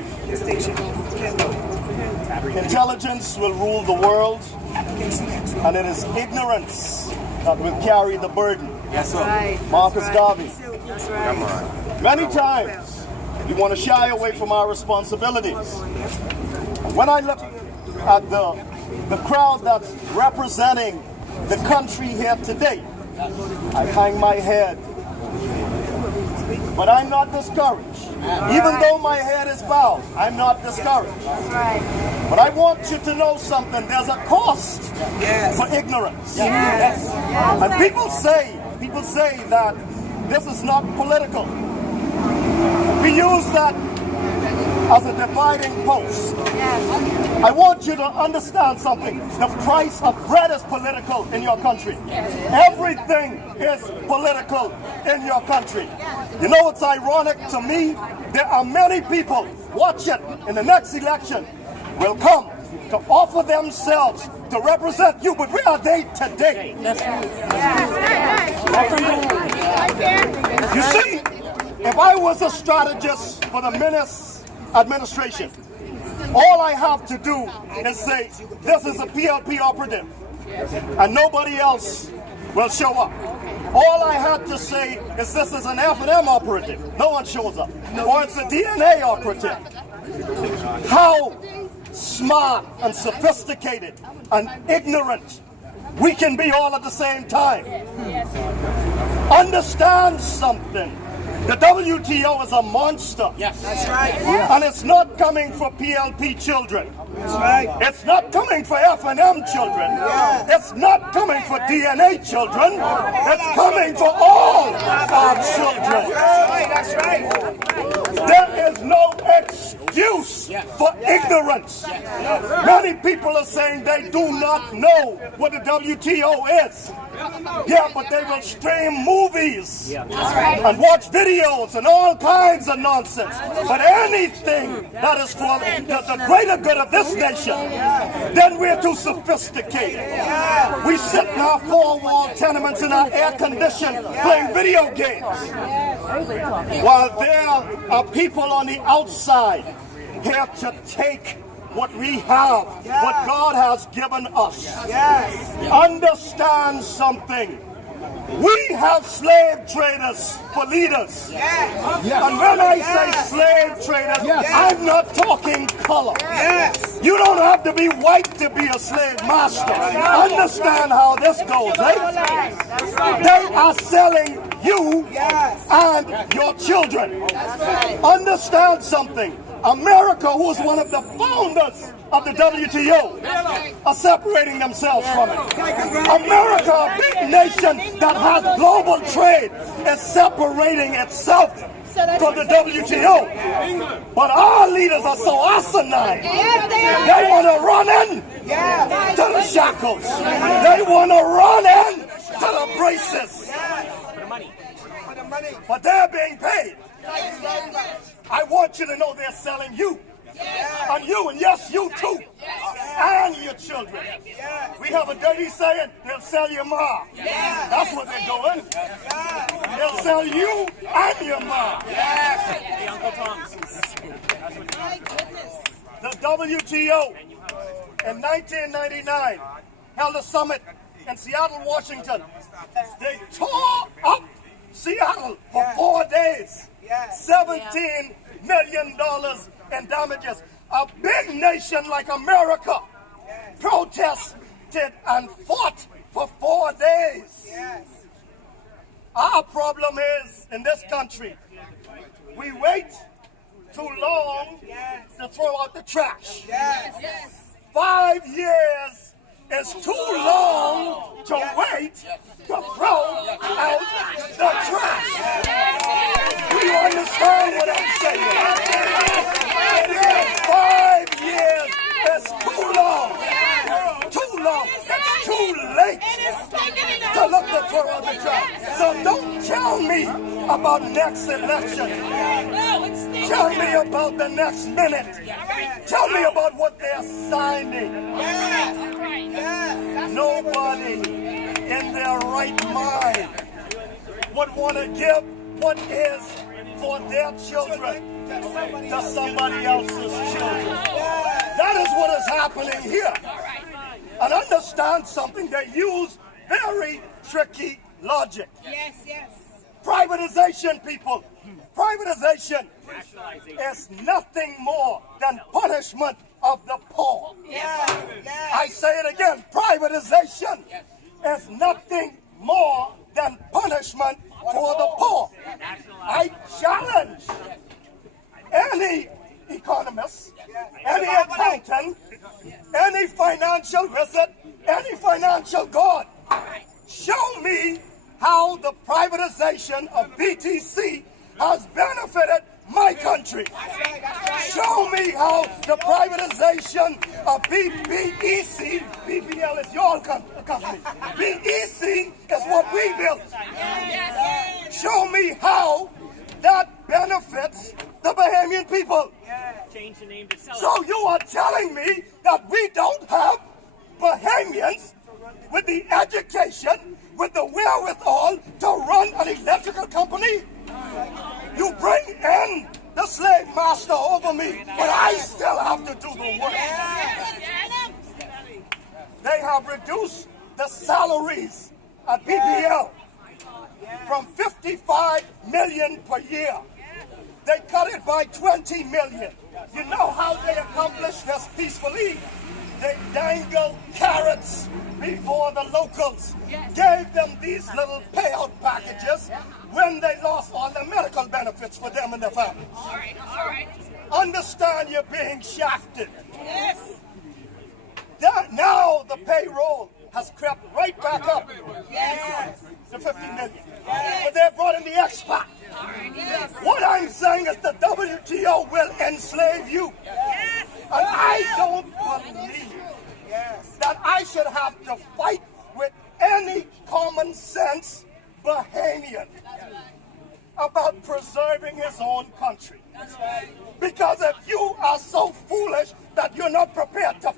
brief. Intelligence will rule the world, and it is ignorance that will carry the burden. Yes, sir. Marcus Garvey. That's right. Come on. Many times we want to shy away from our responsibilities. When I look at the crowd that's representing the country here today, I hang my head. But I'm not discouraged. Even though my head is bowed, I'm not discouraged. But I want you to know something. There's a cost for ignorance. And people say that this is not political. We use that as a dividing post. I want you to understand something. The price of bread is political in your country. Everything is political in your country. You know what's ironic to me? There are many people, watch it, in the next election will come to offer themselves to represent you, but where are they today? You see, if I was a strategist for the Menace administration, all I have to do is say, this is a PLP operative, and nobody else will show up. All I had to say is this is an F&M operative. No one shows up. Or it's a DNA operative. How smart and sophisticated and ignorant we can be all at the same time. Understand something. The WTO is a monster. Yes, that's right. And it's not coming for PLP children. That's right. It's not coming for F&M children. It's not coming for DNA children. It's coming for all our children. That's right. There is no excuse for ignorance. Many people are saying they do not know what the WTO is. Yeah, but they will stream movies and watch videos and all kinds of nonsense. But anything that is for the greater good of this nation, then we're too sophisticated. We sit in our four-wall tenements in our air condition playing video games, while there are people on the outside here to take what we have, what God has given us. Understand something. We have slave traders for leaders. And when I say slave traders, I'm not talking color. You don't have to be white to be a slave master. Understand how this goes, eh? They are selling you and your children. Understand something. America, who is one of the founders of the WTO, are separating themselves from it. America, a big nation that has global trade, is separating itself from the WTO. But our leaders are so asinine. They want to run in to the shackles. They want to run in to the braces. But they're being paid. I want you to know they're selling you. And you, and yes, you too. And your children. We have a dirty saying, they'll sell your ma. That's what they're doing. They'll sell you and your ma. Hey, Uncle Tom. The WTO in 1999 held a summit in Seattle, Washington. They tore up Seattle for 4 days. $17 million in damages. A big nation like America protested and fought for 4 days. Our problem is, in this country, we wait too long to throw out the trash. 5 years is too long to wait to throw out the trash. Do you understand what I'm saying? 5 years is too long. Too long. It's too late to look to throw out the trash. So don't tell me about next election. Tell me about the next minute. Tell me about what they're signing. Nobody in their right mind would want to give what is for their children to somebody else's children. That is what is happening here. And understand something, they use very tricky logic. Yes, yes. Privatization, people. Privatization is nothing more than punishment of the poor. I say it again, privatization is nothing more than punishment for the poor. I challenge any economist, any accountant, any financial wizard, any financial god. Show me how the privatization of BTC has benefited my country. Show me how the privatization of BEC, BPL is your company. BEC is what we built. Show me how that benefits the Bahamian people. Change the name to sell it. So you are telling me that we don't have Bahamians with the education, with the wherewithal to run an electrical company? You bring in the slave master over me, but I still have to do the work. They have reduced the salaries at BPL from 55 million per year. They cut it by 20 million. You know how they accomplished this peacefully? They dangled carrots before the locals, gave them these little payout packages when they lost all the medical benefits for them and their families. All right. Understand you're being shafted. Yes. Now the payroll has crept right back up Yes. to 50 million. But they brought in the expat. Yes. What I'm saying is the WTO will enslave you. Yes. And I don't believe that I should have to fight with any common sense Bahamian about preserving his own country. Because if you are so foolish that you're not prepared to